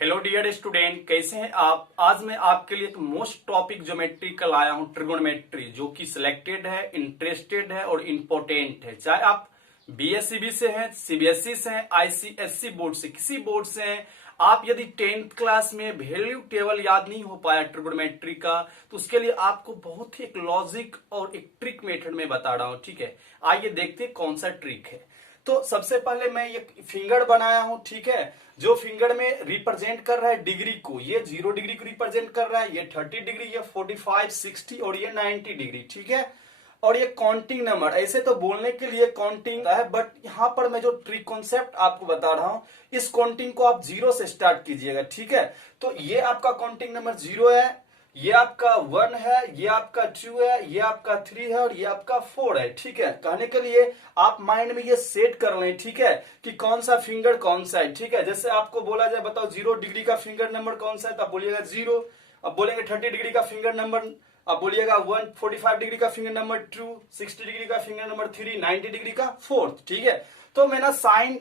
Hello dear student, कैसे हैं आप। आज मैं आपके लिए एक मोस्ट टॉपिक ज्योमेट्री का लाया हूं, ट्रिगोनोमेट्री, जो कि सिलेक्टेड है, इंटरेस्टेड है और इम्पोर्टेंट है। चाहे आप बीएससीबी से हैं, सीबीएसई से हैं, आईसीएससी बोर्ड से, किसी बोर्ड से हैं, आप यदि 10th क्लास में वैल्यू टेबल याद नहीं हो पाया ट्रिगोनोमेट्री का, तो उसके लिए आपको बहुत ही एक लॉजिक और एक ट्रिक मेथड में बता रहा हूं। ठीक है, आइए देखते हैं कौन सा ट्रिक है। तो सबसे पहले मैं ये फिंगर बनाया हूं, ठीक है, जो फिंगर में रिप्रेजेंट कर रहा है डिग्री को, ये 0 डिग्री को रिप्रेजेंट कर रहा है, ये 30 डिग्री, ये 45, 60 और ये 90 डिग्री। ठीक है, और ये काउंटिंग नंबर, ऐसे तो बोलने के लिए काउंटिंग है, बट यहां पर मैं जो ट्रिक कॉन्सेप्ट आपको बता रहा हूं, इस काउंटिंग को आप 0 से स्टार्ट कीजिएगा। ठीक है, तो ये आपका काउंटिंग नंबर 0 है, ये आपका 1 है, ये आपका 2 है, ये आपका 3 है और ये आपका 4 है। ठीक है, कहने के लिए आप माइंड में ये सेट कर लें, ठीक है, कि कौन सा फिंगर कौन सा है। ठीक है, जैसे आपको बोला जाए, बताओ 0 डिग्री का फिंगर नंबर कौन सा है, तो आप बोलिएगा 0। अब बोलेंगे 30 डिग्री का फिंगर नंबर, आप बोलिएगा 1, 45 डिग्री का फिंगर नंबर 2, 60 डिग्री का फिंगर नंबर 3, 90 डिग्री का 4। ठीक है, तो मैं ना साइन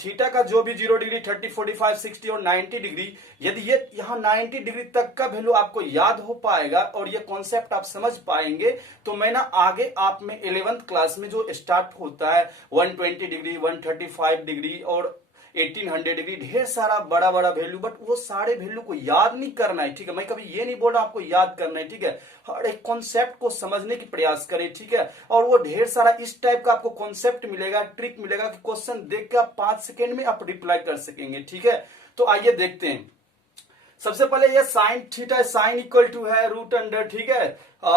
थीटा का जो भी 0 डिग्री, 30, 45, 60 और 90 डिग्री, यदि ये यहाँ 90 डिग्री तक का वैल्यू आपको याद हो पाएगा और ये कॉन्सेप्ट आप समझ पाएंगे, तो मैं ना आगे आप में 11th क्लास में जो स्टार्ट होता है 120 डिग्री, 135 डिग्री और 1800 डिग्री, ढेर सारा बड़ा बड़ा वैल्यू, बट वो सारे वैल्यू को याद नहीं करना है। ठीक है, मैं कभी ये नहीं बोल रहा आपको याद करना है। ठीक है, हर एक कॉन्सेप्ट को समझने की प्रयास करें। ठीक है, और वो ढेर सारा इस टाइप का आपको कॉन्सेप्ट मिलेगा, ट्रिक मिलेगा कि क्वेश्चन देख के आप 5 सेकेंड में आप रिप्लाई कर सकेंगे। ठीक है, तो आइए देखते हैं। सबसे पहले ये sine theta, sine equal to है रूट अंडर। ठीक है,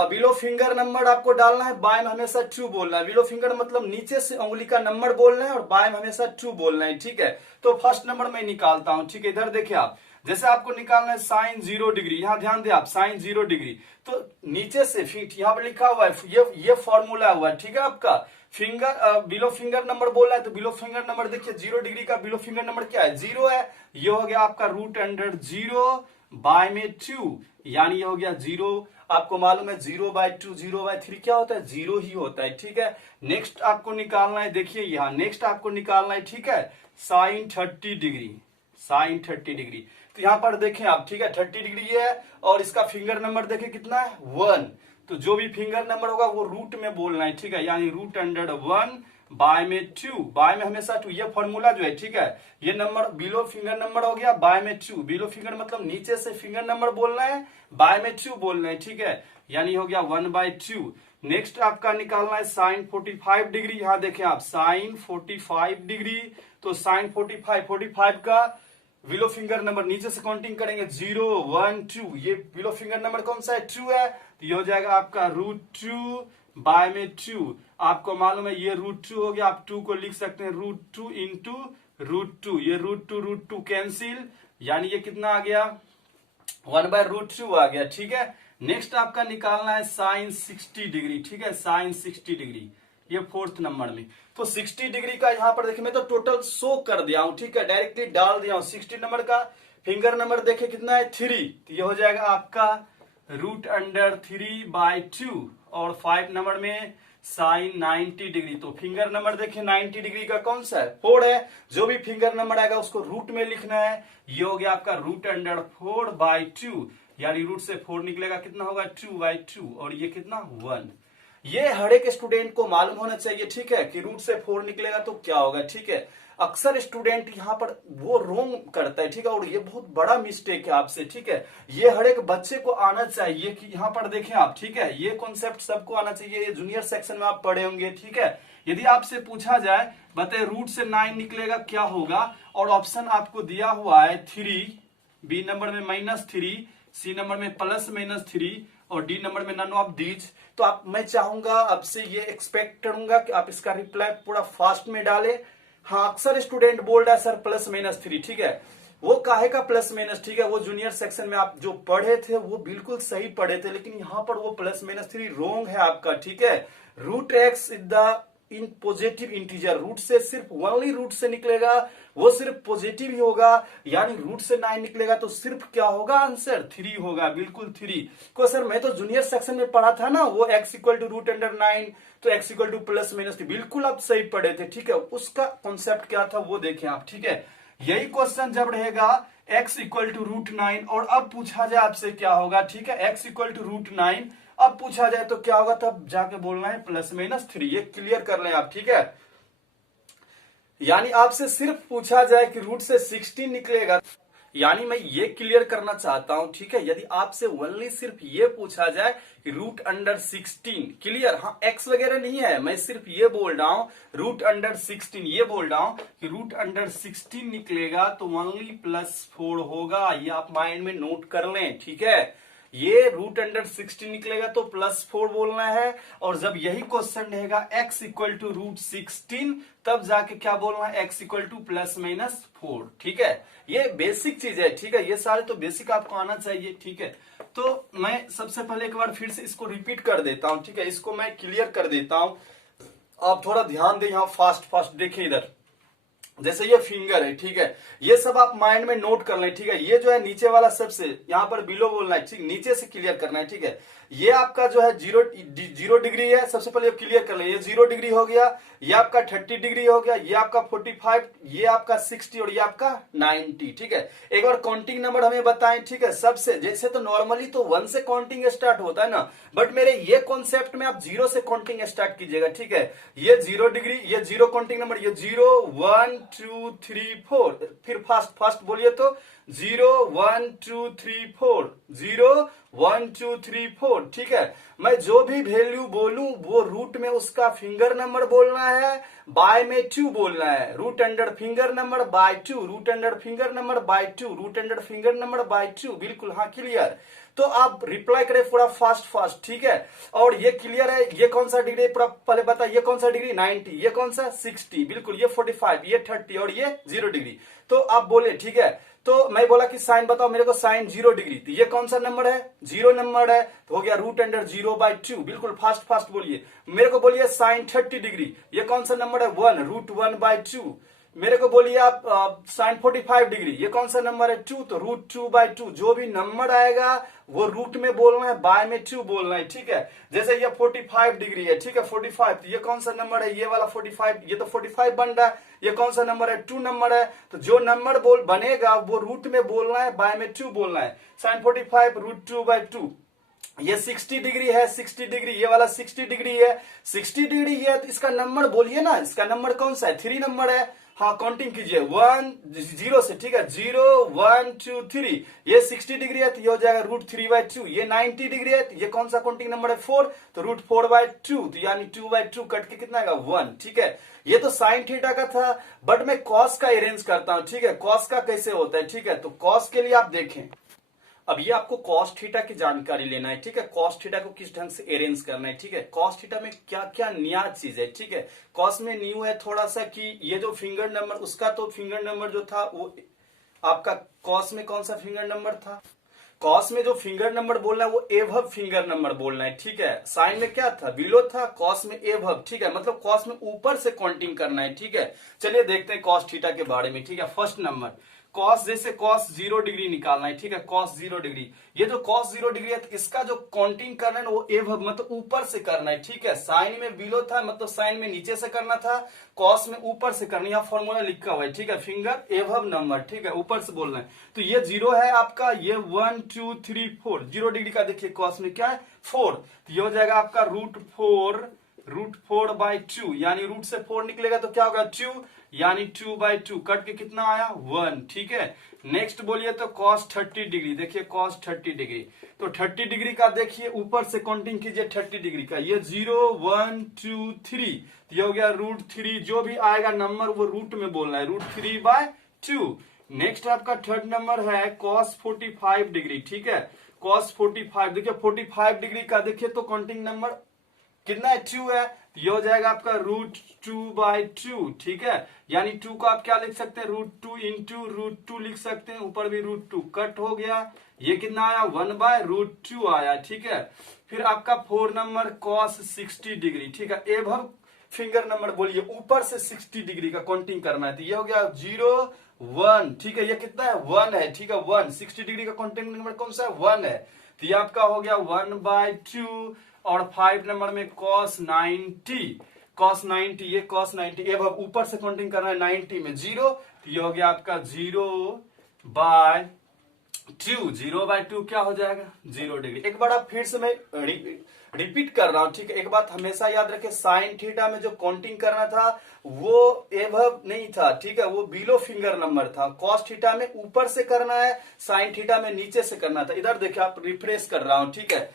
बिलो फिंगर नंबर आपको डालना है, बाय में हमेशा 2 बोलना है। बिलो फिंगर मतलब नीचे से उंगली का नंबर बोलना है और बाय में हमेशा 2 बोलना है। ठीक है, तो फर्स्ट नंबर मैं निकालता हूं। ठीक है, इधर देखिए आप, जैसे आपको निकालना है साइन 0 डिग्री, यहां ध्यान दे आप, साइन 0 डिग्री, तो नीचे से फिर यहाँ पर लिखा हुआ है, ये फॉर्मूला हुआ है। ठीक है, आपका फिंगर बिलो फिंगर नंबर बोल रहा है, तो बिलो फिंगर नंबर देखिए 0 डिग्री का बिलो फिंगर नंबर क्या है, 0 है। ये हो गया आपका रूट अंडर 0 बाय में 2, यानी ये हो गया 0। आपको मालूम है 0/2, 0/3 क्या होता है, 0 ही होता है। ठीक है, नेक्स्ट आपको निकालना है, देखिए यहाँ नेक्स्ट आपको निकालना है, ठीक है, साइन 30 डिग्री, साइन 30 डिग्री, तो यहां पर देखें आप, ठीक है, 30 डिग्री है और इसका फिंगर नंबर देखें कितना है, 1। तो जो भी फिंगर नंबर होगा वो रूट में बोलना है। ठीक है, यानी रूट अंडर 1 बाय में 2, बाय में हमेशा 2, ये फॉर्मूला जो है। ठीक है, ये नंबर बिलो फिंगर नंबर हो गया, बाय में 2, बिलो फिंगर मतलब नीचे से फिंगर नंबर बोलना है, बाय में 2 बोलना है। ठीक है, यानी हो गया 1/2। नेक्स्ट आपका निकालना है साइन 45 डिग्री, यहां देखें आप, साइन 45 डिग्री, तो साइन 45 का बिलो फिंगर नंबर नीचे से काउंटिंग करेंगे, 0, 1, 2, ये बिलो फिंगर नंबर कौन सा है, 2 है, तो ये हो जाएगा आपका √2 बाय में 2। आपको मालूम है ये √2 हो गया, आप 2 को लिख सकते हैं √2 इंटू √2, ये √2 कैंसिल, यानी ये कितना आ गया, 1/√2 आ गया। ठीक है, नेक्स्ट आपका निकालना है साइन 60 डिग्री। ठीक है, साइन 60 डिग्री, ये 4th नंबर में, तो 60 डिग्री का यहां पर देखिए मैं तो टोटल शो कर दिया हूं। ठीक है, डायरेक्टली डाल दिया हूं। 60 नंबर का फिंगर नंबर देखिए कितना है, 3, तो ये हो जाएगा आपका रूट अंडर 3/2, और 5 नंबर में साइन 90 डिग्री, तो फिंगर नंबर देखिए 90 डिग्री का कौन सा है, 4 है। जो भी फिंगर नंबर आएगा उसको रूट में लिखना है। ये हो गया आपका रूट अंडर 4/2, यानी रूट से 4 निकलेगा, कितना होगा 2/2, और ये कितना 1। ये हर एक स्टूडेंट को मालूम होना चाहिए। ठीक है, कि रूट से 4 निकलेगा तो क्या होगा। ठीक है, अक्सर स्टूडेंट यहाँ पर वो रोंग करता है। ठीक है, और ये बहुत बड़ा मिस्टेक है आपसे। ठीक है, ये हर एक बच्चे को आना चाहिए कि यहाँ पर देखें आप, ठीक है, ये कॉन्सेप्ट सबको आना चाहिए। ये जूनियर सेक्शन में आप पढ़े होंगे। ठीक है, यदि आपसे पूछा जाए, बताए रूट से 9 निकलेगा क्या होगा, और ऑप्शन आपको दिया हुआ है 3, बी नंबर में -3, सी नंबर में +-3 और डी नंबर में नन ऑफ दीज, तो आप, मैं चाहूंगा आपसे ये एक्सपेक्ट करूंगा कि आप इसका रिप्लाई पूरा फास्ट में डालें। हाँ, अक्सर स्टूडेंट बोल रहा है सर +-3। ठीक है, वो काहे का +-, ठीक है, वो जूनियर सेक्शन में आप जो पढ़े थे वो बिल्कुल सही पढ़े थे, लेकिन यहाँ पर वो +-3 रोंग है आपका। ठीक है, √x is the in positive integer, root से सिर्फ ओनली रूट से निकलेगा, वो सिर्फ पॉजिटिव ही होगा, यानी रूट से 9 निकलेगा तो सिर्फ क्या होगा, आंसर 3 होगा, बिल्कुल 3 को। सर मैं तो जूनियर सेक्शन में पढ़ा था ना, वो x इक्वल टू √9, तो x इक्वल टू +-3, बिल्कुल आप सही पढ़े थे। ठीक है, उसका कॉन्सेप्ट क्या था वो देखें आप। ठीक है, यही क्वेश्चन जब रहेगा x इक्वल टू √9 और अब पूछा जाए आपसे क्या होगा, ठीक है, x इक्वल टू √9 अब पूछा जाए तो क्या होगा, तब जाके बोलना है +-3। ये क्लियर कर लें आप, ठीक है। यानी आपसे सिर्फ पूछा जाए कि रूट से 16 निकलेगा, यानी मैं ये क्लियर करना चाहता हूं, ठीक है। यदि आपसे ओनली सिर्फ ये पूछा जाए कि √16 क्लियर, हाँ एक्स वगैरह नहीं है, मैं सिर्फ ये बोल रहा हूं √16 ये बोल रहा हूं कि √16 निकलेगा तो ओनली +4 होगा। ये आप माइंड में नोट कर लें, ठीक है। ये √16 निकलेगा तो +4 बोलना है, और जब यही क्वेश्चन रहेगा x इक्वल टू √16 तब जाके क्या बोलना है, x इक्वल टू +-4, ठीक है। ये बेसिक चीज है, ठीक है, ये सारे तो बेसिक आपको आना चाहिए, ठीक है। तो मैं सबसे पहले एक बार फिर से इसको रिपीट कर देता हूं, ठीक है, इसको मैं क्लियर कर देता हूं। आप थोड़ा ध्यान दें, यहां फास्ट देखिए इधर, जैसे ये फिंगर है, ठीक है, ये सब आप माइंड में नोट कर लें, ठीक है। ये जो है नीचे वाला सबसे यहां पर बिलो बोलना है, ठीक, नीचे से क्लियर करना है, ठीक है। ये आपका जो है 0 डिग्री है, सबसे पहले क्लियर कर ले, ये 0 डिग्री हो गया, ये आपका 30 डिग्री हो गया, ये आपका 45, ये आपका 60 और ये आपका 90, ठीक है। एक बार काउंटिंग नंबर हमें बताएं, ठीक है, सबसे जैसे तो नॉर्मली तो 1 से काउंटिंग स्टार्ट होता है ना, बट मेरे ये कॉन्सेप्ट में आप 0 से काउंटिंग स्टार्ट कीजिएगा, ठीक है। ये 0 डिग्री, ये 0 काउंटिंग नंबर, ये 0 1 2 3 4, फिर फास्ट बोलिए तो 0 1 2 3 4, 0 1 2 3 4, ठीक है। मैं जो भी वैल्यू बोलूं वो रूट में उसका फिंगर नंबर बोलना है, बाय में 2 बोलना है, root under finger number by 2, root under finger number by 2, root under finger number by 2, बिल्कुल, हाँ क्लियर। तो आप रिप्लाई करें पूरा फास्ट, ठीक है। और ये क्लियर है, ये कौन सा डिग्री पूरा पहले बता, ये कौन सा डिग्री 90, ये कौन सा 60, बिल्कुल, ये 45, ये 30 और ये 0 डिग्री। तो आप बोले, ठीक है। तो मैं बोला कि साइन बताओ मेरे को, साइन 0 डिग्री, तो ये कौन सा नंबर है, 0 नंबर है, तो हो गया रूट अंडर 0/2, बिल्कुल फास्ट बोलिए। मेरे को बोलिए साइन 30 डिग्री, ये कौन सा नंबर है, 1, रूट 1/2। मेरे को बोलिए आप साइन 45 डिग्री, ये कौन सा नंबर है, 2, तो रूट 2/2। जो भी नंबर आएगा वो रूट में बोलना है, बाय में 2 बोलना है, ठीक है। जैसे ये 45 डिग्री है, ठीक है, 45, तो ये कौन सा नंबर है, ये वाला 45, ये तो 45 बन रहा है, ये कौन सा नंबर है, 2 नंबर है, तो जो नंबर बनेगा वो रूट में बोलना है, बाय में 2 बोलना है। Sine 45 root 2/2। ये 60 डिग्री है, 60 डिग्री, ये वाला 60 डिग्री है, 60 डिग्री है, तो इसका नंबर बोलिए ना, इसका नंबर कौन सा है, 3 नंबर है। हाँ काउंटिंग कीजिए 1 0 से, ठीक है, 0 1 2 3, ये 60 डिग्री है तो ये हो जाएगा रूट 3/2। ये 90 डिग्री है तो ये कौन सा काउंटिंग नंबर है, 4, तो रूट 4/2, तो यानी 2/2 कट के कितना आएगा, 1, ठीक है। ये तो साइन थीटा का था, बट मैं कॉस का अरेंज करता हूं, ठीक है, कॉस का कैसे होता है, ठीक है। तो कॉस के लिए आप देखें, अब ये आपको कॉस थीटा की जानकारी लेना है, ठीक है, कॉस थीटा को किस ढंग से अरेंज करना है, ठीक है। कॉस थीटा में क्या क्या नया चीज है, ठीक है। कॉस में न्यू है थोड़ा सा कि ये जो फिंगर नंबर, उसका तो फिंगर नंबर जो था वो आपका कॉस में कौन सा फिंगर नंबर था, कॉस में जो फिंगर नंबर बोलना है वो एभव फिंगर नंबर बोलना है, ठीक है। साइन में क्या था, बिलो था, कॉस में एभव, ठीक है, मतलब कॉस में ऊपर से काउंटिंग करना है, ठीक है। चलिए देखते हैं कॉस थीटा के बारे में, ठीक है। फर्स्ट नंबर कॉस, जैसे कॉस 0 डिग्री निकालना है, ठीक है, कॉस 0 डिग्री, ये जो कॉस 0 डिग्री है तो इसका जो काउंटिंग करना है ना वो एभव मतलब ऊपर से करना है, ठीक है। साइन में बिलो था मतलब साइन में नीचे से करना था, कॉस में ऊपर से करना, यहाँ फॉर्मूला लिखा हुआ है, ठीक है, फिंगर एभव नंबर, ठीक है, ऊपर से बोलना है। तो ये 0 है आपका, ये 1 2 3 4, 0 डिग्री का देखिए कॉस में क्या है 4, तो ये हो जाएगा आपका रूट 4/2, यानी रूट से 4 निकलेगा तो क्या होगा 2, यानी 2/2 कट के कितना आया 1, ठीक है। नेक्स्ट बोलिए तो cos 30 डिग्री, देखिए cos 30 डिग्री, तो 30 डिग्री का देखिए ऊपर से काउंटिंग कीजिए 30 डिग्री का, ये 0 1 2 3, तो ये हो गया रूट 3, जो भी आएगा नंबर वो रूट में बोलना है, रूट 3/2। नेक्स्ट आपका थर्ड नंबर है cos 45 डिग्री, ठीक है, cos 45, देखिए 45 डिग्री का देखिए तो काउंटिंग नंबर कितना है 2 है, ये हो जाएगा आपका रूट 2/2, ठीक है। यानी 2 को आप क्या लिख सकते हैं, रूट 2 इंटू रूट 2 लिख सकते हैं, ऊपर भी रूट 2 कट हो गया, ये कितना आया 1/√2 आया, ठीक है। फिर आपका 4 नंबर cos 60 डिग्री, ठीक है, एभव फिंगर नंबर बोलिए, ऊपर से 60 डिग्री का काउंटिंग करना है, तो ये हो गया 0 1, ठीक है, ये कितना है 1 है, ठीक है, 1 60 डिग्री का काउंटिंग नंबर कौन सा है 1 है, तो ये आपका हो गया 1/2। और 5 नंबर में cos 90, ये cos 90, अब ऊपर से काउंटिंग करना है 90 में 0, तो ये हो गया आपका 0 बाय 2, 0/2 क्या हो जाएगा 0 डिग्री। एक बार आप फिर से मैं रिपीट कर रहा हूं, ठीक है। एक बात हमेशा याद रखें, साइन थीटा में जो काउंटिंग करना था वो एबव नहीं था, ठीक है, वो बिलो फिंगर नंबर था। कॉस थीटा में ऊपर से करना है, साइन थीटा में नीचे से करना था। इधर देखिए, आप रिफ्रेश कर रहा हूं, ठीक है।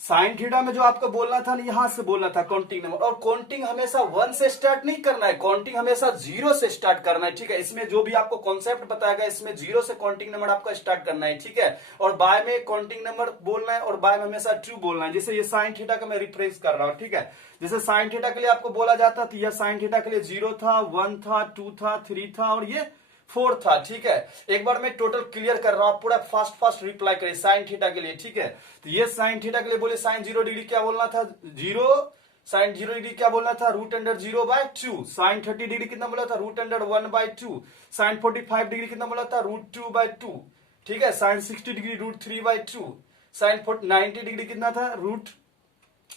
साइन थीटा में जो आपको बोलना था ना, यहां से बोलना था काउंटिंग नंबर, और काउंटिंग हमेशा 1 से स्टार्ट नहीं करना है, काउंटिंग हमेशा 0 से स्टार्ट करना है, ठीक है। इसमें जो भी आपको कॉन्सेप्ट बताएगा, इसमें 0 से काउंटिंग नंबर आपका स्टार्ट करना है, ठीक है। और बाय में काउंटिंग नंबर बोलना है, और बाय में हमेशा ट्रू बोलना है। जैसे ये साइन थीटा का मैं रिफ्रेश कर रहा हूं, ठीक है। जैसे साइन थीटा के लिए आपको बोला जाता तो यह साइन थीटा के लिए 0 था, 1 था, 2 था, 3 था और ये 4 था, ठीक है। एक बार मैं टोटल क्लियर कर रहा हूं, पूरा फास्ट फास्ट रिप्लाई करें साइन थीटा के लिए, ठीक है। तो ये साइन थीटा के लिए बोले साइन 0 डिग्री क्या बोलना था 0, साइन 0 डिग्री क्या बोलना था √0/2। साइन 30 डिग्री कितना बोला था √1/2। साइन 45 डिग्री कितना बोला था √2/2, ठीक है। Sign 60 degree √3/2। साइन 90 डिग्री कितना था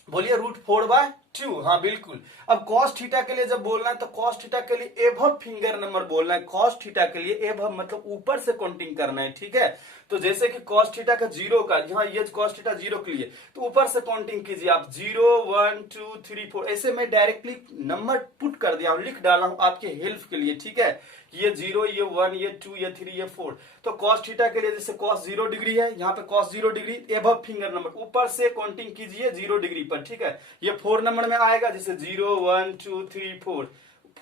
बोलिए √4/2। हाँ बिल्कुल। अब कॉस थीटा के लिए जब बोलना है तो कॉस थीटा के लिए एबव फिंगर नंबर बोलना है। कॉस थीटा के लिए एबव मतलब ऊपर से काउंटिंग करना है, ठीक है। तो जैसे कि कॉस थीटा का 0 का, यहाँ ये कॉस थीटा 0 के लिए तो ऊपर से काउंटिंग कीजिए आप 0 1 2 3 4, ऐसे मैं डायरेक्टली नंबर पुट कर दिया हूं, लिख डाला हूं आपके हेल्प के लिए, ठीक है। ये 0, ये 1, ये 2, ये 3, ये 4। तो कॉस थीटा के लिए जैसे कॉस 0 डिग्री है, यहाँ पे cos 0 degree above finger number ऊपर से काउंटिंग कीजिए 0 डिग्री पर, ठीक है। ये 4 नंबर में आएगा, जैसे 0 1 2 3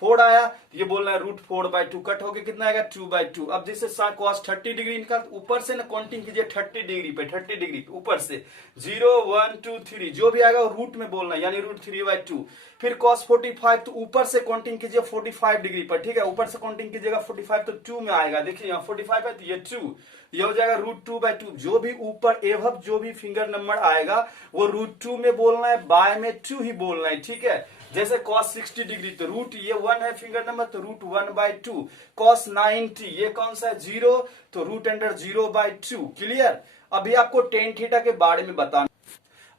4 आया, तो ये बोलना है √4/2, कट होके कितना आएगा 2/2। अब जैसे cos 30 डिग्री निकाल, ऊपर से ना काउंटिंग कीजिए 30 डिग्री पे, 30 डिग्री पे ऊपर से 0 1 2 3, जो भी आएगा रूट में बोलना है, यानी √3/2। फिर cos 45, तो ऊपर से काउंटिंग कीजिए 45 डिग्री पर, ठीक है। ऊपर से काउंटिंग कीजिएगा 45 तो 2 में आएगा, देखिए यहाँ 45 है तो ये 2, ये हो जाएगा √2/2। जो भी ऊपर एवब जो भी फिंगर नंबर आएगा वो √2 में बोलना है, बाय में 2 ही बोलना है, ठीक है। जैसे cos 60 डिग्री तो रूट ये 1 है फिंगर नंबर, तो √1/2। cos 90 ये कौन सा है 0, तो √0/2। क्लियर। अभी आपको टेन थीटा के बारे में बताना।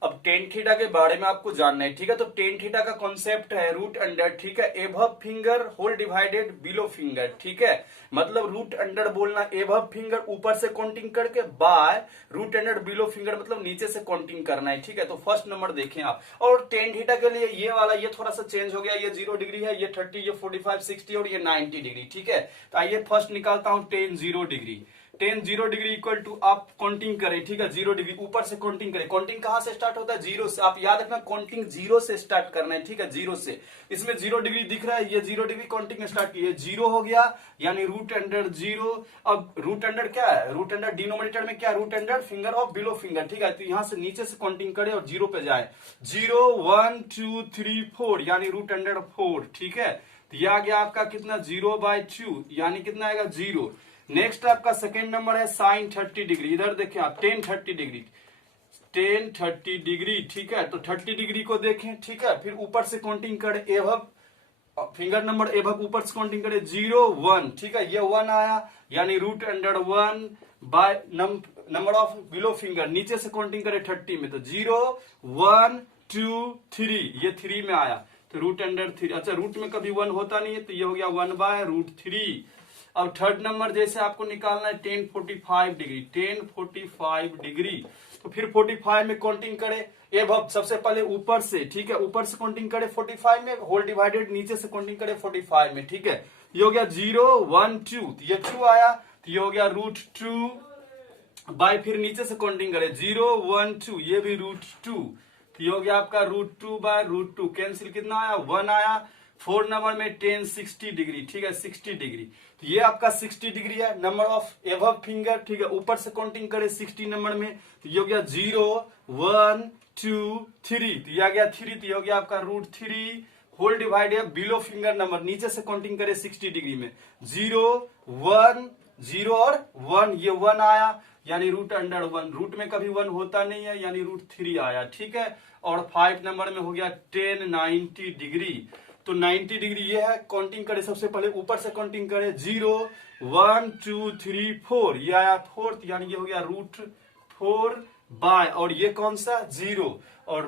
अब टेन थीटा के बारे में आपको जानना है, ठीक है। तो टेन थीटा का कॉन्सेप्ट है √अंडर, ठीक है, above finger whole divided below finger, ठीक है। मतलब √अंडर बोलना एबव फिंगर ऊपर से काउंटिंग करके, बाय √अंडर बिलो फिंगर मतलब नीचे से काउंटिंग करना है, ठीक है। तो फर्स्ट नंबर देखें आप। और टेन थीटा के लिए ये वाला ये थोड़ा सा चेंज हो गया, ये 0 डिग्री है, ये 30, ये 45 60 और ये 90 डिग्री, ठीक है। तो आइए फर्स्ट निकालता हूं tan 0 degree. Tan 0 degree equal to आप काउंटिंग करें, ठीक है। 0 डिग्री ऊपर से काउंटिंग करें। काउंटिंग कहां से स्टार्ट होता है 0 से, आप याद रखना काउंटिंग 0 से स्टार्ट करना है, ठीक है, 0 से। इसमें 0 डिग्री दिख रहा है, ये 0 डिग्री काउंटिंग स्टार्ट की है, 0 हो गया यानी √0। अब √अंडर क्या है, √अंडर डिनोमिनेटर में क्या √under finger of below finger, ठीक है। तो यहां से नीचे से काउंटिंग करें और 0 पे जाए, 0 1 2 3 4 यानी √4, ठीक है। तो यह आ गया आपका कितना 0/2 यानी कितना आएगा 0। नेक्स्ट आपका सेकेंड नंबर है साइन 30 डिग्री। इधर देखिए आप टेन 30 डिग्री, टेन 30 डिग्री, ठीक है। तो 30 डिग्री को देखें, ठीक है। फिर ऊपर से काउंटिंग करें एबव फिंगर नंबर एबव ऊपर से काउंटिंग करें 0 1, ठीक है। ये 1 आया यानी √1 by number of below finger, नीचे से काउंटिंग करें 30 में तो 0 1 2 3, ये 3 में आया तो √3। अच्छा रूट में कभी 1 होता नहीं है तो ये हो गया 1/√3। अब थर्ड नंबर जैसे आपको निकालना है टेन 45 डिग्री, टेन 45 डिग्री, तो फिर 45 में काउंटिंग करें एबव, सबसे पहले ऊपर से, ठीक है, ऊपर से काउंटिंग करें 45 में, होल डिवाइडेड नीचे से काउंटिंग करें 45 में, ठीक है। ये हो गया 0 1 2, तो ये 2 आया, तो ये हो गया √2 बाय, फिर नीचे से काउंटिंग करें 0 1 2, ये भी √2, तो ये हो गया आपका √2/√2। कैंसिल कितना आया 1 आया। फोर्थ नंबर में टेन 60 डिग्री, ठीक है, 60 डिग्री, तो ये आपका 60 डिग्री है नंबर ऑफ एबव फिंगर, ठीक है। ऊपर से काउंटिंग करें 60 नंबर में तो ये हो गया 0 1 2 3, तो ये आ गया 3, तो ये हो गया आपका √3 whole divided below finger number, नीचे से काउंटिंग करें 60 डिग्री में 0 1 0 और 1, ये 1 आया यानी √1। रूट में कभी 1 होता नहीं है यानी √3 आया, ठीक है। और 5 नंबर में हो गया टेन 90 डिग्री, तो 90 डिग्री ये है, काउंटिंग करें सबसे पहले ऊपर से काउंटिंग करें 0 1 2 3 4, ये आया 4 यानी ये हो गया √4 बाय, और ये कौन सा 0 और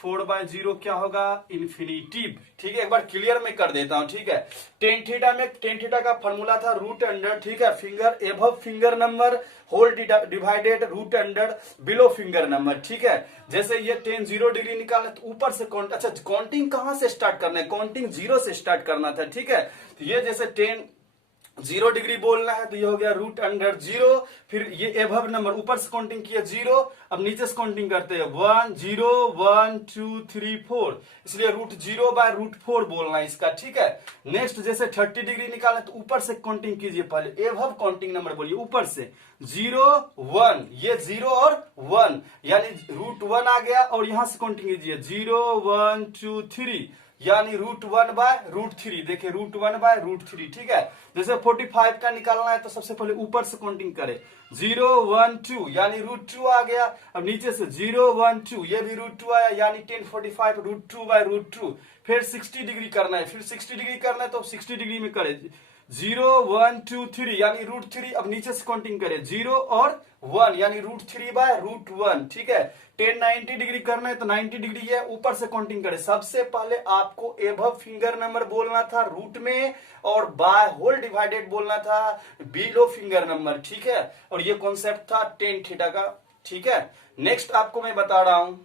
4/0 क्या होगा, इन्फिनिटिव। ठीक है, एक बार क्लियर में कर देता हूं। ठीक है, टेन थीटा में टेन थीटा का फॉर्मूला था रूट अंडर, ठीक है, finger above finger number whole divided root under below finger number. ठीक है, जैसे ये टेन 0 डिग्री निकाले तो ऊपर से अच्छा काउंटिंग कहां से स्टार्ट करना है, काउंटिंग 0 से स्टार्ट करना था। ठीक है, तो ये जैसे 0 डिग्री बोलना है तो ये हो गया रूट अंडर 0, फिर ये एबव नंबर ऊपर से काउंटिंग किया 0, अब नीचे से काउंटिंग करते हैं 1 0 1 2 3 4, इसलिए रूट 0/√4 बोलना है इसका। ठीक है, नेक्स्ट जैसे 30 डिग्री निकालें तो ऊपर से काउंटिंग कीजिए, पहले एबव काउंटिंग नंबर बोलिए ऊपर से 0 1, ये 0 और 1 यानी √1 आ गया, और यहां से काउंटिंग कीजिए 0 1 2 3 यानी √1/√3। देखिए √1/√3। ठीक है, जैसे 45 का निकालना है तो सबसे पहले ऊपर से काउंटिंग करें 0 1 2 यानी √2 आ गया, अब नीचे से 0 1 2 ये भी √2 आया यानी 1045 √2/√2। फिर 60 डिग्री करना है, फिर 60 डिग्री करना है तो 60 डिग्री में करें 0 1 2 3 यानी √3, अब नीचे से काउंटिंग करें 0 और 1 यानी √3/√1। ठीक है, 90 डिग्री करना है तो 90 डिग्री है, ऊपर से काउंटिंग करें। सबसे पहले आपको एबव फिंगर नंबर बोलना था रूट में, और बाय होल डिवाइडेड बोलना था बिलो फिंगर नंबर। ठीक है, और ये कॉन्सेप्ट था टेन थीटा का। ठीक है, नेक्स्ट आपको मैं बता रहा हूं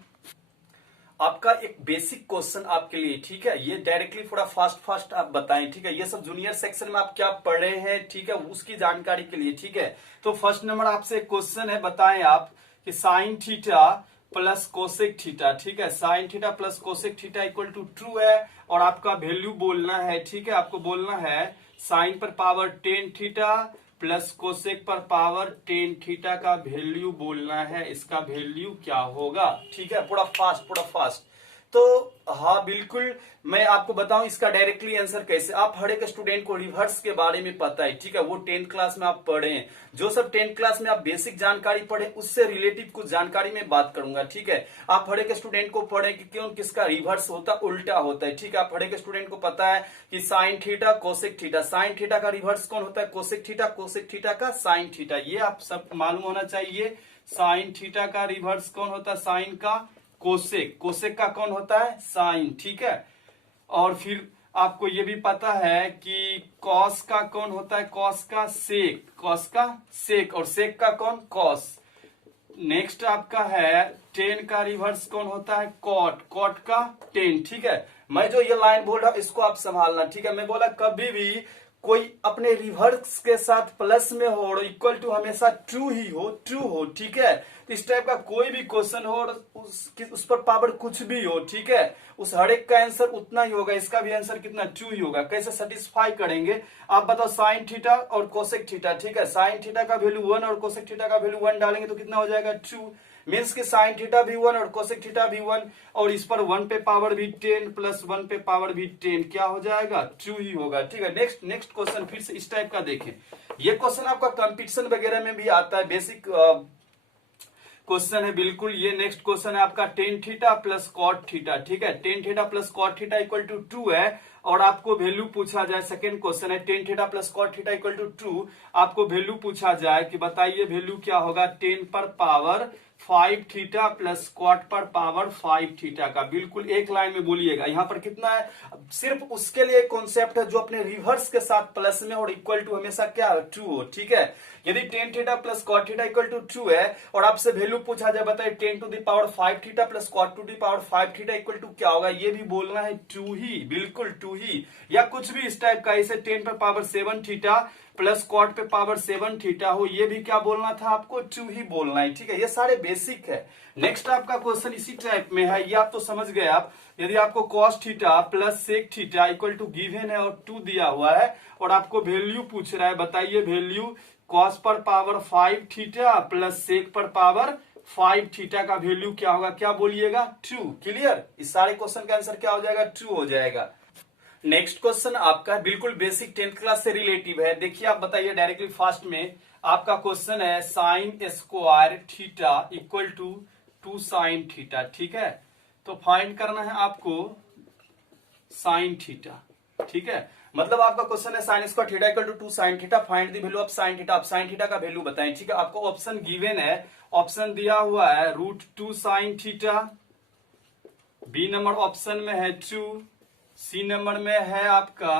आपका एक बेसिक क्वेश्चन आपके लिए। ठीक है, ये डायरेक्टली थोड़ा फास्ट आप बताएं। ठीक है, ये सब जूनियर सेक्शन में आप क्या पढ़ रहे हैं, ठीक है, उसकी जानकारी के लिए। ठीक है, तो फर्स्ट नंबर आपसे क्वेश्चन है, बताएं आप कि sine theta plus cosec theta. ठीक है, sine theta plus cosec theta equal to true है, और आपका वैल्यू बोलना है। ठीक है, आपको बोलना है साइन पर power ten theta plus cosec पर पावर टेन थीटा का वैल्यू बोलना है, इसका वैल्यू क्या होगा। ठीक है, पूरा फास्ट। तो हाँ बिल्कुल, मैं आपको बताऊं इसका डायरेक्टली आंसर कैसे। आप हर एक स्टूडेंट को रिवर्स के बारे में पता है। ठीक है, वो 10th क्लास में आप पढ़े हैं, जो सब 10th क्लास में आप बेसिक जानकारी पढ़े उससे रिलेटिव कुछ जानकारी में बात करूंगा। ठीक है, आप हर एक स्टूडेंट को पढ़े कि क्यों किसका रिवर्स होता उल्टा होता है। ठीक है, आप हर एक स्टूडेंट को पता है कि sine theta cosec theta, sign theta का रिवर्स कौन होता है, कोसेक थीटा, कोसेक थीटा का साइन थीटा, ये आप सब मालूम होना चाहिए। साइन थीटा का रिवर्स कौन होता है, साइन का कोसेक, कोसेक का कौन होता है, साइन। ठीक है, और फिर आपको ये भी पता है कि कॉस का कौन होता है, कॉस का सेक, कॉस का सेक, और सेक का कौन, कॉस। नेक्स्ट आपका है टेन का रिवर्स कौन होता है, कॉट, कॉट का टेन। ठीक है, मैं जो ये लाइन बोल रहा हूं इसको आप संभालना। ठीक है, मैं बोला कभी भी कोई अपने रिवर्स के साथ प्लस में हो और इक्वल टू हमेशा ट्रू ही हो, ट्रू हो। ठीक है, तो इस टाइप का कोई भी क्वेश्चन हो और उस पर पावर कुछ भी हो, ठीक है, उस हर एक का आंसर उतना ही होगा, इसका भी आंसर कितना, ट्रू ही होगा। कैसे सेटिस्फाई करेंगे आप बताओ, साइन थीटा और कोसेक थीटा। ठीक है, साइन थीटा का वैल्यू 1 और कोसेक थीटा का वैल्यू 1 डालेंगे तो कितना हो जाएगा, ट्रू। मीन्स कि साइन थीटा भी 1 और कोसेक थीटा भी 1, और इस पर 1 पे पावर भी 10 प्लस 1 पे पावर भी 10, क्या हो जाएगा, ट्रू ही होगा। ठीक है, नेक्स्ट क्वेश्चन फिर से इस टाइप का देखें। ये क्वेश्चन आपका कंपटीशन वगैरह में भी आता है, बेसिक क्वेश्चन है बिल्कुल। ये नेक्स्ट क्वेश्चन है आपका tan theta plus cot theta. ठीक है, tan theta plus cot theta equal to 2 है, और आपको वैल्यू पूछा जाए, सेकंड क्वेश्चन है tan theta plus cot theta equal to 2, आपको वैल्यू पूछा जाए कि बताइए वैल्यू क्या होगा 10 पर पावर 5 थीटा प्लस क्वाट पर पावर 5 थीटा का। बिल्कुल एक लाइन में बोलिएगा। यहाँ पर कितना है, सिर्फ उसके लिए कॉन्सेप्ट है जो अपने रिवर्स के साथ प्लस में और इक्वल टू हमेशा क्या है, ट्रू हो। ठीक है, यदि tan theta plus cot theta equal to 2 है और आपसे वैल्यू पूछा जाए, बताइए 10 to the power 5 theta plus cot to the power 5 theta equal to क्या होगा, ये भी बोलना है ट्रू ही, बिल्कुल ट्रू ही, या कुछ भी इस टाइप का। इसे 10 पर पावर 7 थीटा प्लस कॉट पे पावर 7 थीटा हो, ये भी क्या बोलना था आपको, ट्रू ही बोलना है। ठीक है, ये सारे बेसिक है। नेक्स्ट आपका क्वेश्चन इसी टाइप में है, ये आप तो समझ गए। आप यदि आपको cos theta plus sec theta equal to given है और 2 दिया हुआ है, और आपको वैल्यू पूछ रहा है, बताइए वैल्यू कॉस पर पावर 5 थीटा प्लस सेक पर पावर 5 थीटा का वैल्यू क्या होगा, क्या बोलिएगा, ट्रू। क्लियर, इस सारे क्वेश्चन का आंसर क्या हो जाएगा, ट्रू हो जाएगा। नेक्स्ट क्वेश्चन आपका बिल्कुल बेसिक 10th क्लास से रिलेटिव है। देखिए आप बताइए डायरेक्टली फास्ट में, आपका क्वेश्चन है sine square theta equal to 2 sine theta. ठीक है, तो फाइंड करना है आपको साइन थीटा। ठीक है, मतलब आपका क्वेश्चन है sine square theta equal to 2 sine theta, find the value of sine theta. आप साइन थीटा का वैल्यू बताएं। ठीक है, आपको ऑप्शन गिवन है, ऑप्शन दिया हुआ है √2 sine theta, B number option में है ट्रू, सी नंबर में है आपका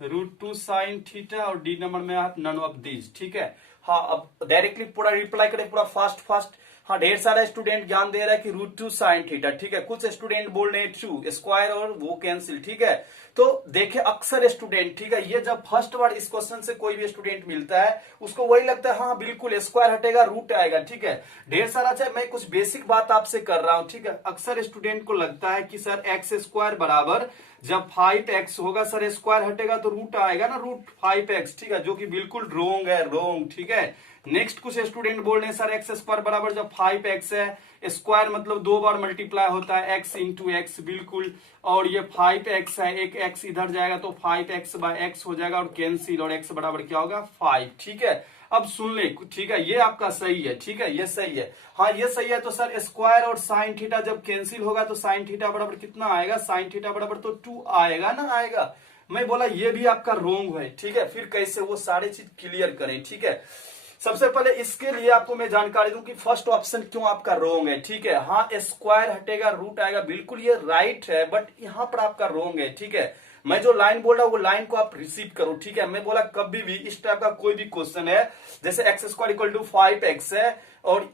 √2 साइन थीटा और डी नंबर में आप नन ऑफ दिस। ठीक है, हाँ अब डायरेक्टली पूरा रिप्लाई करें, पूरा फास्ट। हाँ ढेर सारा स्टूडेंट ज्ञान दे रहा है कि √2 साइन थीटा। ठीक है, कुछ स्टूडेंट बोल रहे हैं ट्रू, स्क्वायर और वो कैंसिल। ठीक है, तो देखे अक्सर स्टूडेंट, ठीक है, ये जब फर्स्ट बार इस क्वेश्चन से कोई भी स्टूडेंट मिलता है उसको वही लगता है हाँ बिल्कुल स्क्वायर हटेगा रूट आएगा। ठीक है, ढेर सारा चाहे मैं कुछ बेसिक बात आपसे कर रहा हूं। ठीक है, अक्सर स्टूडेंट को लगता है कि सर एक्स स्क्वायर बराबर जब 5x होगा सर स्क्वायर हटेगा तो रूट आएगा ना, √5x। ठीक है, जो कि बिल्कुल रोंग है, रोंग। ठीक है, नेक्स्ट कुछ स्टूडेंट बोल रहे हैं सर एक्स स्क्वायर बराबर जब 5x है, स्क्वायर मतलब 2 बार मल्टीप्लाई होता है x इंटू एक्स, बिल्कुल, और ये 5x है, एक x इधर जाएगा तो 5x/x हो जाएगा और कैंसिल, और x बराबर क्या होगा 5। ठीक है, अब सुन ले, ठीक है, ये आपका सही है। ठीक है, ये सही है, हाँ ये सही है। तो सर स्क्वायर और साइन थीटा जब कैंसिल होगा तो साइन थीटा बराबर कितना आएगा, साइन थीटा बराबर तो 2 आएगा ना, आएगा। मैं बोला ये भी आपका रोंग है। ठीक है, फिर कैसे वो सारे चीज क्लियर करें। ठीक है, सबसे पहले इसके लिए आपको मैं जानकारी दूं कि फर्स्ट ऑप्शन क्यों आपका रोंग है। ठीक है, हाँ स्क्वायर हटेगा रूट आएगा, बिल्कुल ये राइट है, बट यहां पर आपका रोंग है। ठीक है, मैं जो लाइन बोल रहा हूं वो लाइन को आप रिसीव करो। ठीक है, मैं बोला कभी भी इस टाइप का कोई भी क्वेश्चन है जैसे x² = 5x है और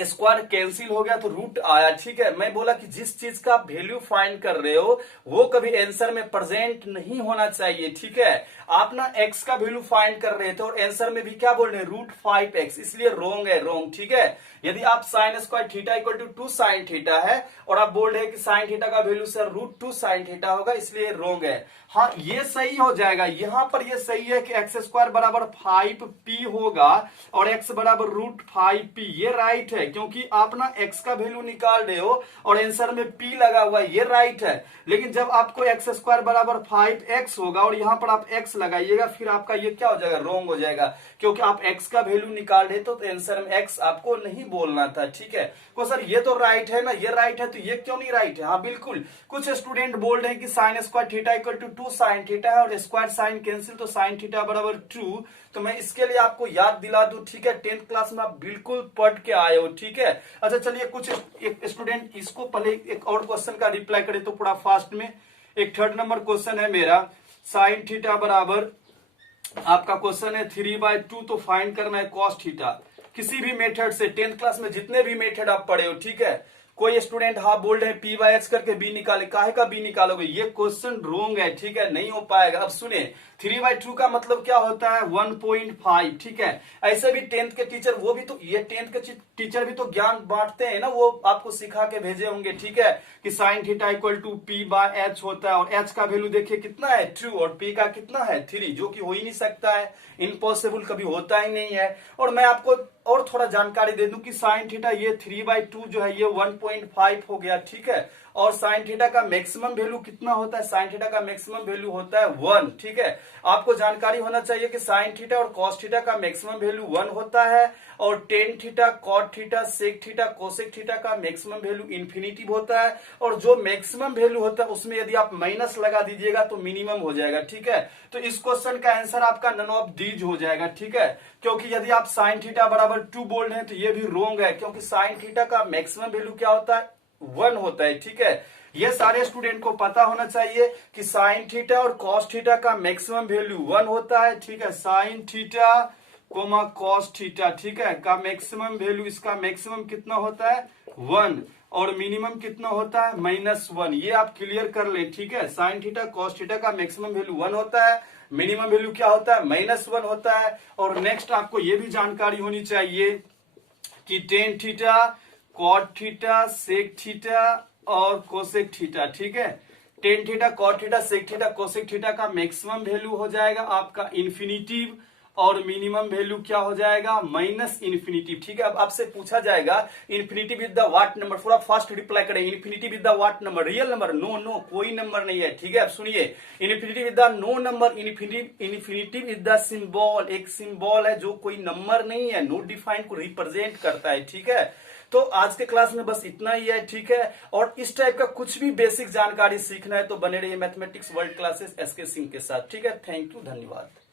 स्क्वायर कैंसिल हो गया तो रूट आया। ठीक है, मैं बोला कि जिस चीज का आप वैल्यू फाइंड कर रहे हो वो कभी आंसर में प्रेजेंट नहीं होना चाहिए। ठीक है, आप ना x का वैल्यू फाइंड कर रहे थे और आंसर में भी क्या बोल रहे हैं √5x, इसलिए रोंग है, रोंग। ठीक है, यदि आप sign square theta = 2 sine theta है और आप बोल रहे हैं कि साइन थीटा का वैल्यू सर √2 साइन थीटा होगा, इसलिए रोंग है। हाँ ये सही हो जाएगा, यहां पर ये सही है कि x² बराबर 5p होगा और x बराबर √5p, ये राइट है क्योंकि आप ना x का वैल्यू निकाल रहे हो और आंसर में p लगा हुआ है, ये राइट है। लेकिन जब आपको x² बराबर 5x होगा और यहां पर आप x लगाइएगा फिर आपका ये क्या हो जाएगा, रोंग हो जाएगा, क्योंकि आप x का वैल्यू निकाल रहे तो आंसर में x आपको नहीं बोलना था। ठीक है, तो सर ये तो राइट है ना, ये राइट है तो ये क्यों नहीं राइट है। हाँ बिल्कुल, कुछ स्टूडेंट बोल रहे हैं कि sign square theta = 2 sine theta है और स्क्वायर साइन कैंसिल तो साइन थीटा बराबर 2। तो मैं इसके लिए आपको याद दिला दूं। ठीक है, 10th क्लास में आप बिल्कुल पढ़ के आए हो। ठीक है, अच्छा चलिए कुछ एक स्टूडेंट इसको पहले एक और क्वेश्चन का रिप्लाई करे तो पूरा फास्ट में। एक 3rd नंबर क्वेश्चन है मेरा, साइन थीटा बराबर आपका क्वेश्चन है 3/2, तो फाइंड करना है कॉस थीटा। किसी भी मेथड से 10th क्लास में जितने भी मेथड आप पढ़े हो, ठीक है, कोई स्टूडेंट हाँ बोल रहे हैं p/h करके b निकाले, काहे का b निकालोगे, ये क्वेश्चन रोंग है। ठीक है, नहीं हो पाएगा। अब सुने 3/2 का मतलब क्या होता है 1.5। ठीक है, ऐसे भी 10th के टीचर, वो भी तो ये 10th के टीचर भी तो ज्ञान बांटते हैं ना, वो आपको सिखा के भेजे होंगे। ठीक है, कि साइन थीटा = p/h होता है और h का वैल्यू देखिए कितना है 2 और p का कितना है 3, जो कि हो ही नहीं सकता है, इम्पॉसिबल, कभी होता ही नहीं है। और मैं आपको और थोड़ा जानकारी दे दूं कि साइन थीटा ये 3/2 जो है ये 1.5 हो गया। ठीक है, और साइन थीटा का मैक्सिमम वैल्यू कितना होता है, साइन थीटा का मैक्सिमम वैल्यू होता है 1। ठीक है, आपको जानकारी होना चाहिए कि साइन थीटा और कॉस थीटा का मैक्सिमम वैल्यू 1 होता है और tan theta, cot theta, sec theta, cosec theta का मैक्सिमम वैल्यू इन्फिनिटी होता है। और जो मैक्सिमम वैल्यू होता है उसमें यदि आप माइनस लगा दीजिएगा तो मिनिमम हो जाएगा। ठीक है, तो इस क्वेश्चन का आंसर आपका नन ऑफ दीज हो जाएगा। ठीक है, क्योंकि यदि आप साइन थीटा बराबर 2 बोल रहे हैं तो ये भी रोंग है, क्योंकि साइन थीटा का मैक्सिमम वैल्यू क्या होता है 1 होता है। ठीक है, ये सारे स्टूडेंट को पता होना चाहिए कि साइन थीटा और कॉस थीटा का मैक्सिमम वैल्यू 1 होता है। ठीक है, sine theta coma cos theta, ठीक है, का मैक्सिमम वैल्यू, इसका मैक्सिमम कितना होता है 1 और मिनिमम कितना होता है -1। ये आप क्लियर कर ले। ठीक है, साइन थीटा कॉस थीटा का मैक्सिमम वैल्यू 1 होता है, मिनिमम वैल्यू क्या होता है -1 होता है। और नेक्स्ट आपको ये भी जानकारी होनी चाहिए कि tan theta, cot theta, sec theta और कोसेक थीटा, ठीक है, tan theta, cot theta, sec theta, cosec theta का मैक्सिमम वैल्यू हो जाएगा आपका इन्फिनिटिव और मिनिमम वैल्यू क्या हो जाएगा -इन्फिनिटिव। ठीक है, अब आपसे पूछा जाएगा infinitive with the what number, थोड़ा फास्ट रिप्लाई करें। Infinitive with the what number, real number, no no कोई नंबर नहीं है। ठीक है, अब सुनिए, infinitive with the no number, infinitive with the symbol, एक सिंबल है जो कोई नंबर नहीं है, नोट डिफाइन को रिप्रेजेंट करता है। ठीक है, तो आज के क्लास में बस इतना ही है। ठीक है, और इस टाइप का कुछ भी बेसिक जानकारी सीखना है तो बने रहिए mathematics world classes SK Singh के साथ। ठीक है, थैंक यू, धन्यवाद।